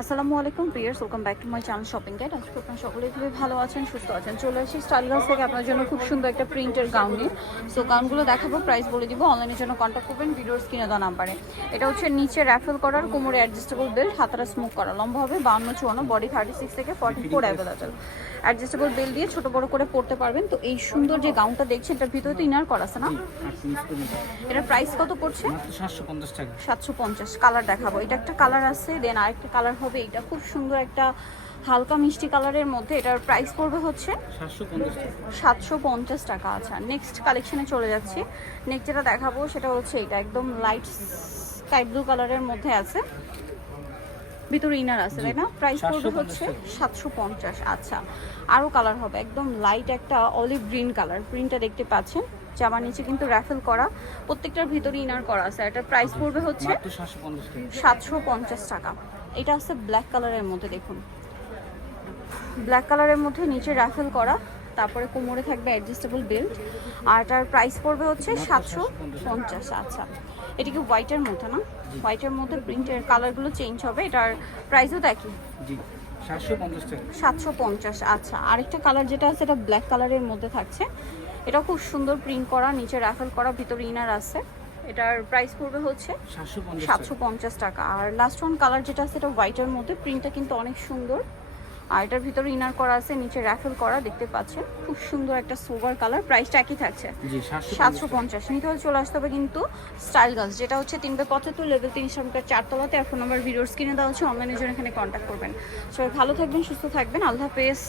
আসসালামু আলাইকুম viewers, welcome back to my channel shopping guide. আজকে আপনারা সকলেই খুবই ভালো আছেন, সুস্থ আছেন। চলে আসি স্টাইল গার্লস থেকে আপনার জন্য খুব সুন্দর একটা প্রিন্টের গাউন নিয়ে। সো গাউনগুলো দেখাবো, প্রাইস বলে দিব। অনলাইনের জন্য কন্ট্যাক্ট করবেন ভিডিওর স্ক্রিনে দেওয়া নাম্বারে। এটা হচ্ছে নিচে র্যাফেল করার, কোমরে অ্যাডজাস্টেবল বেল্ট, হাতারা স্মোক করা, লম্বা হবে 52-54, বডি 36 থেকে 44 অ্যাভেলেবেল। অ্যাডজাস্টেবল বেল্ট দিয়ে ছোট বড় করে পরতে পারবেন। তো এই সুন্দর যে গাউনটা দেখছেন, এটার ভিতরে তো ইনার করা আছে না? এটার প্রাইস কত পড়ছে? 750 টাকা। 750। কালার দেখাবো, এটা একটা কালার আছে, দেন আরেকটা কালার হবে। এটা খুব সুন্দর একটা হালকা মিষ্টি কালারের মধ্যে। এটার প্রাইস পড়বে হচ্ছে 750 টাকা। আচ্ছা, নেক্সট কালেকশনে চলে যাচ্ছি। নেক্সট যেটা দেখাবো সেটা হচ্ছে এটা একদম লাইট স্কাই ব্লু কালারের মধ্যে আছে, ভিতরে ইনার আছে, তাই না? প্রাইস পড়বে হচ্ছে 750। আচ্ছা, আরও কালার হবে, একদম লাইট একটা অলিভ গ্রিন কালার, প্রিন্টটা দেখতে পাচ্ছেন। জামার নিচে কিন্তু র্যাফেল করা, প্রত্যেকটার ভিতরে ইনার করা আছে। এটার প্রাইস পড়বে হচ্ছে 750 টাকা। এটা আছে ব্ল্যাক কালারের মধ্যে, দেখুন ব্ল্যাক কালারের মধ্যে নিচে র্যাফেল করা, তারপরে কোমরে থাকবে অ্যাডজাস্টেবল বেল্ট, আর এটার প্রাইস পড়বে হচ্ছে 750। আচ্ছা, এটা কি হোয়াইটের মধ্যে না? হোয়াইটের মধ্যে প্রিন্টের কালারগুলো চেঞ্জ হবে। এটার প্রাইসও দেখি 750। আচ্ছা, আরেকটা কালার যেটা আছে এটা ব্ল্যাক কালারের মধ্যে থাকছে। এটা খুব সুন্দর প্রিন্ট করা, নিচে র্যাফেল করা, ভিতরে ইনার আছে। এটার প্রাইস পড়বে হচ্ছে 750 টাকা। আর লাস্ট ওয়ান কালার যেটা আছে এটা হোয়াইটের মধ্যে, প্রিন্টটা কিন্তু অনেক সুন্দর। আর এটার ভিতরে ইনার করা আছে, নিচে র্যাফেল করা, দেখতে পাচ্ছেন। খুব সুন্দর একটা সোভার কালার, প্রাইসটা একই থাকছে 750। নিতে হলে চলে আসতে হবে কিন্তু স্টাইল গার্লস, যেটা হচ্ছে 3/75 লেভেল 3 শ্রমিকের 4তলাতে। ফোন নাম্বার ভিডিওর স্ক্রিনে দেওয়া হচ্ছে, অনলাইনের জন্য এখানে কন্ট্যাক্ট করবেন। সবাই ভালো থাকবেন, সুস্থ থাকবেন, আল্লাহ হাফেজ।